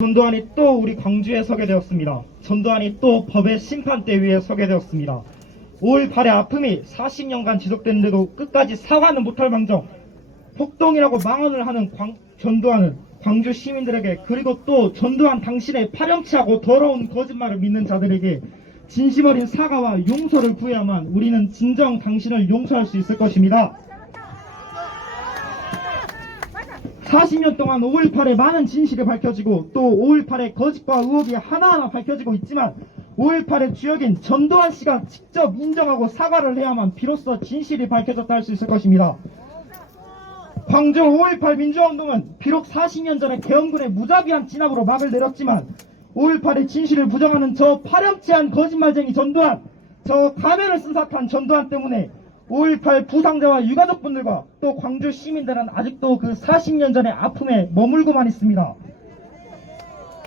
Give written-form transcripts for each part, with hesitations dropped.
전두환이 또 우리 광주에 서게 되었습니다. 전두환이 또 법의 심판대 위에 서게 되었습니다. 5.18의 아픔이 40년간 지속됐는데도 끝까지 사과는 못할 망정 폭동이라고 망언을 하는 전두환은 광주 시민들에게, 그리고 또 전두환 당신의 파렴치하고 더러운 거짓말을 믿는 자들에게 진심 어린 사과와 용서를 구해야만 우리는 진정 당신을 용서할 수 있을 것입니다. 40년 동안 5.18의 많은 진실이 밝혀지고 또 5.18의 거짓과 의혹이 하나하나 밝혀지고 있지만 5.18의 주역인 전두환 씨가 직접 인정하고 사과를 해야만 비로소 진실이 밝혀졌다 할 수 있을 것입니다. 광주 5.18 민주화운동은 비록 40년 전에 계엄군의 무자비한 진압으로 막을 내렸지만 5.18의 진실을 부정하는 저 파렴치한 거짓말쟁이 전두환, 저 가면을 쓴 사탄 전두환 때문에 5.18 부상자와 유가족분들과 또 광주 시민들은 아직도 그 40년 전의 아픔에 머물고만 있습니다.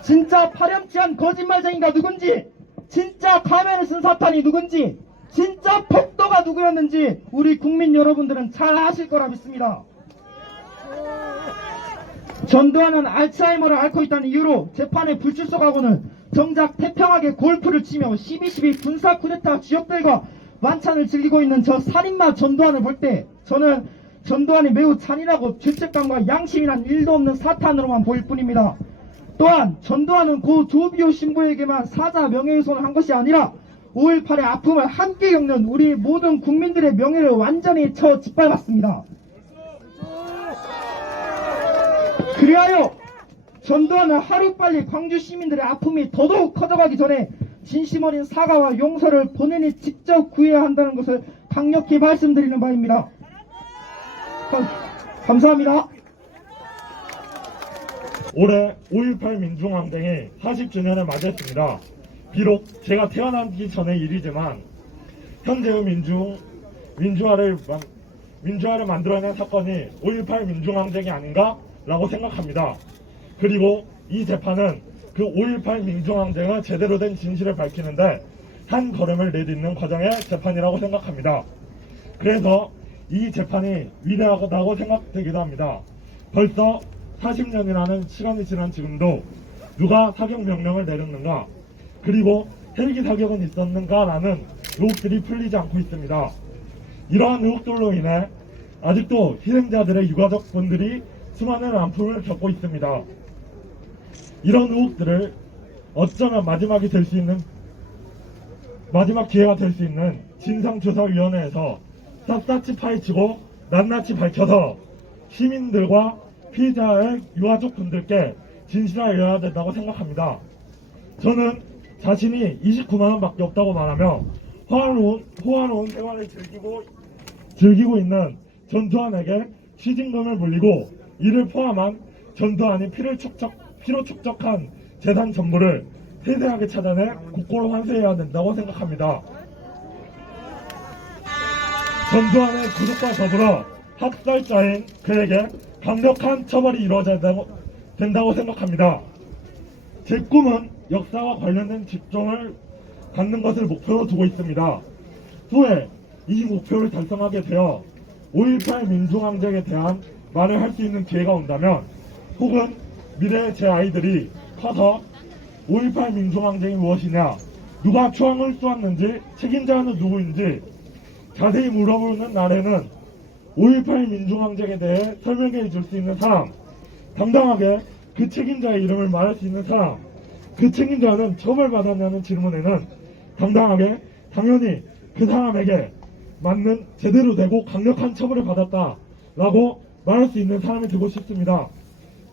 진짜 파렴치한 거짓말쟁이가 누군지, 진짜 가면을 쓴 사탄이 누군지, 진짜 폭도가 누구였는지 우리 국민 여러분들은 잘 아실 거라 믿습니다. 전두환은 알츠하이머를 앓고 있다는 이유로 재판에 불출석하고는 정작 태평하게 골프를 치며 12.12 군사 쿠데타 주역들과 만찬을 즐기고 있는 저 살인마 전두환을 볼 때 저는 전두환이 매우 잔인하고 죄책감과 양심이란 일도 없는 사탄으로만 보일 뿐입니다. 또한 전두환은 고 조비오 신부에게만 사자 명예훼손을 한 것이 아니라 5.18의 아픔을 함께 겪는 우리 모든 국민들의 명예를 완전히 짓밟았습니다. 그리하여 전두환은 하루빨리 광주 시민들의 아픔이 더더욱 커져가기 전에 진심 어린 사과와 용서를 본인이 직접 구해야 한다는 것을 강력히 말씀드리는 바입니다. 감사합니다. 올해 5.18 민중항쟁이 40주년을 맞이했습니다. 비록 제가 태어나기 전의 일이지만 현재의 민주화를 만들어낸 사건이 5.18 민중항쟁이 아닌가라고 생각합니다. 그리고 이 재판은 그 5.18 민중항쟁의 제대로 된 진실을 밝히는데 한 걸음을 내딛는 과정의 재판이라고 생각합니다. 그래서 이 재판이 위대하다고 생각되기도 합니다. 벌써 40년이라는 시간이 지난 지금도 누가 사격 명령을 내렸는가, 그리고 헬기 사격은 있었는가라는 의혹들이 풀리지 않고 있습니다. 이러한 의혹들로 인해 아직도 희생자들의 유가족분들이 수많은 아픔을 겪고 있습니다. 이런 의혹들을 어쩌면 마지막 기회가 될 수 있는 진상조사위원회에서 샅샅이 파헤치고 낱낱이 밝혀서 시민들과 피해자의 유가족분들께 진실을 알려야 된다고 생각합니다. 저는 자신이 29만원밖에 없다고 말하며 호화로운 생활을 즐기고 있는 전두환에게 시진금을 물리고 이를 포함한 전두환이 피로 축적한 재산 전부를 세세하게 찾아내 국고로 환수해야 된다고 생각합니다. 전두환의 구속과 더불어 학살자인 그에게 강력한 처벌이 이루어져야 된다고 생각합니다. 제 꿈은 역사와 관련된 직종을 갖는 것을 목표로 두고 있습니다. 후에 이 목표를 달성하게 되어 5.18 민중항쟁에 대한 말을 할 수 있는 기회가 온다면, 혹은 미래의 제 아이들이 커서 5.18 민중항쟁이 무엇이냐, 누가 초항을 쏘았는지, 책임자는 누구인지 자세히 물어보는 날에는 5.18 민중항쟁에 대해 설명해 줄 수 있는 사람, 당당하게 그 책임자의 이름을 말할 수 있는 사람, 그 책임자는 처벌받았냐는 질문에는 당당하게 당연히 그 사람에게 맞는 제대로 되고 강력한 처벌을 받았다라고 말할 수 있는 사람이 되고 싶습니다.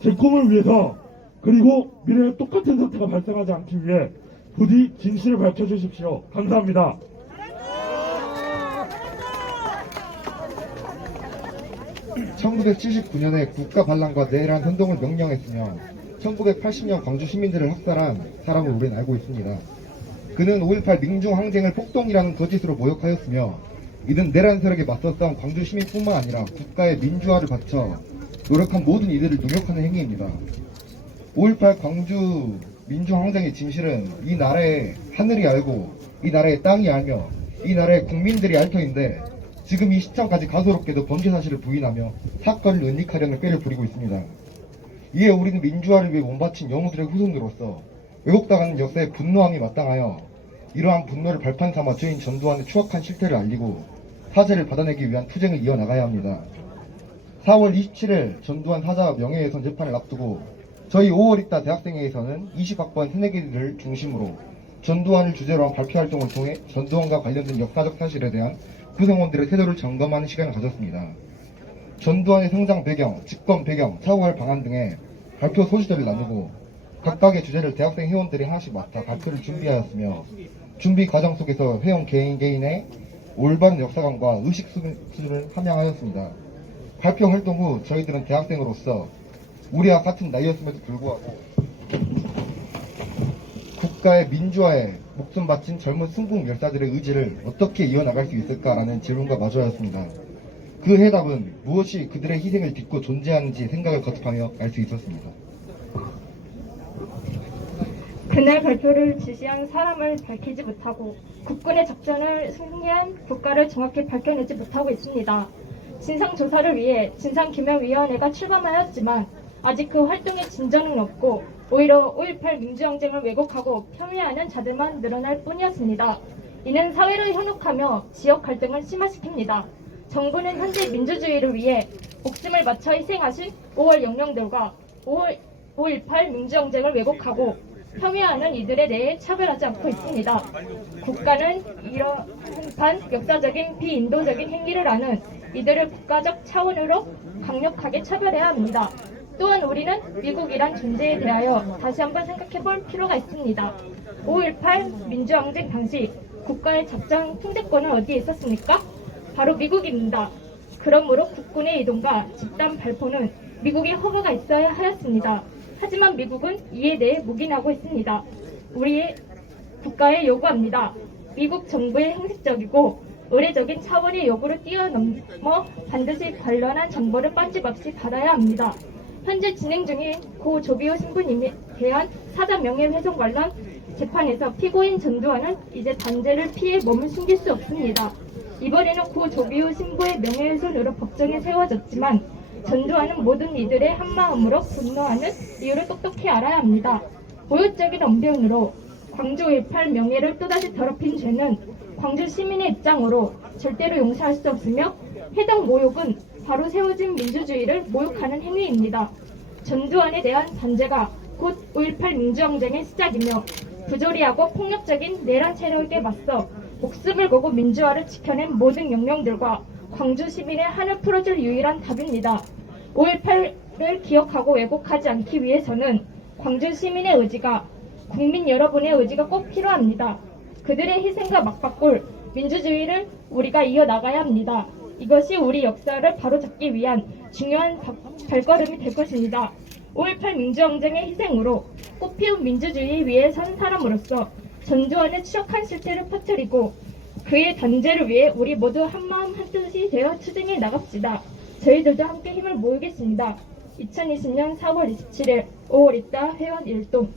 제 꿈을 위해서, 그리고 미래에 똑같은 사태가 발생하지 않기 위해 부디 진실을 밝혀주십시오. 감사합니다. (1979년에) 국가 반란과 내란 선동을 명령했으며 1980년 광주 시민들을 학살한 사람을 우리는 알고 있습니다. 그는 5.18 민중항쟁을 폭동이라는 거짓으로 모욕하였으며, 이는 내란 세력에 맞서 싸운 광주 시민뿐만 아니라 국가의 민주화를 바쳐 노력한 모든 이들을 능욕하는 행위입니다. 5.18 광주 민중항쟁의 진실은 이 나라의 하늘이 알고 이 나라의 땅이 알며 이 나라의 국민들이 알 터인데, 지금 이 시점까지 가소롭게도 범죄 사실을 부인하며 사건을 은닉하려는 꾀를 부리고 있습니다. 이에 우리는 민주화를 위해 몸바친 영웅들의 후손으로서 왜곡당하는 역사에 분노함이 마땅하여 이러한 분노를 발판 삼아 죄인 전두환의 추악한 실태를 알리고 사죄를 받아내기 위한 투쟁을 이어나가야 합니다. 4월 27일 전두환 사자 명예훼손 재판을 앞두고 저희 5월 있다 대학생회에서는 20학번 새내기들을 중심으로 전두환을 주제로 한 발표 활동을 통해 전두환과 관련된 역사적 사실에 대한 구성원들의 태도를 점검하는 시간을 가졌습니다. 전두환의 성장 배경, 집권 배경, 사후할 방안 등의 발표 소지들을 나누고 각각의 주제를 대학생 회원들이 하나씩 맡아 발표를 준비하였으며 준비 과정 속에서 회원 개인의 올바른 역사관과 의식 수준을 함양하였습니다. 발표 활동 후 저희들은 대학생으로서 우리와 같은 나이였음에도 불구하고 국가의 민주화에 목숨 바친 젊은 순국 열사들의 의지를 어떻게 이어나갈 수 있을까라는 질문과 마주하였습니다. 그 해답은 무엇이 그들의 희생을 딛고 존재하는지 생각을 거듭하며 알 수 있었습니다. 그날 발표를 지시한 사람을 밝히지 못하고 국군의 작전을 승리한 국가를 정확히 밝혀내지 못하고 있습니다. 진상조사를 위해 진상규명위원회가 출범하였지만 아직 그 활동에 진전은 없고 오히려 5.18 민주항쟁을 왜곡하고 폄훼하는 자들만 늘어날 뿐이었습니다. 이는 사회를 현혹하며 지역 갈등을 심화시킵니다. 정부는 현재 민주주의를 위해 목숨을 바쳐 희생하신 5월 영령들과 5.18 민주항쟁을 왜곡하고 폄훼하는 이들에 대해 차별하지 않고 있습니다. 국가는 이러한 역사적인 비인도적인 행위를 하는 이들을 국가적 차원으로 강력하게 차별해야 합니다. 또한 우리는 미국이란 존재에 대하여 다시 한번 생각해 볼 필요가 있습니다. 5.18 민주항쟁 당시 국가의 작전 통제권은 어디에 있었습니까? 바로 미국입니다. 그러므로 국군의 이동과 집단 발포는 미국의 허가가 있어야 하였습니다. 하지만 미국은 이에 대해 묵인하고 있습니다. 우리의 국가에 요구합니다. 미국 정부의 형식적이고 의례적인 차원의 요구를 뛰어넘어 반드시 관련한 정보를 빠짐없이 받아야 합니다. 현재 진행 중인 고 조비오 신부님에 대한 사자 명예훼손 관련 재판에서 피고인 전두환은 이제 단죄를 피해 몸을 숨길 수 없습니다. 이번에는 고 조비오 신부의 명예훼손으로 법정에 세워졌지만 전두환은 모든 이들의 한마음으로 분노하는 이유를 똑똑히 알아야 합니다. 모욕적인 언변으로 광주 5.18 명예를 또다시 더럽힌 죄는 광주 시민의 입장으로 절대로 용서할 수 없으며 해당 모욕은 바로 세워진 민주주의를 모욕하는 행위입니다. 전두환에 대한 단죄가 곧 5.18 민주항쟁의 시작이며 부조리하고 폭력적인 내란 세력에 맞서 목숨을 걸고 민주화를 지켜낸 모든 영령들과 광주 시민의 한을 풀어줄 유일한 답입니다. 5.18을 기억하고 왜곡하지 않기 위해서는 광주 시민의 의지가 국민 여러분의 의지가 꼭 필요합니다. 그들의 희생과 맞바꿀 민주주의를 우리가 이어나가야 합니다. 이것이 우리 역사를 바로잡기 위한 중요한 발걸음이 될 것입니다. 5.18 민주항쟁의 희생으로 꽃피운 민주주의 위에 선 사람으로서 전두환의 추악한 실태를 퍼뜨리고 그의 단죄를 위해 우리 모두 한마음 한뜻이 되어 투쟁해 나갑시다. 저희들도 함께 힘을 모으겠습니다. 2020년 4월 27일 5월 있다 회원 일동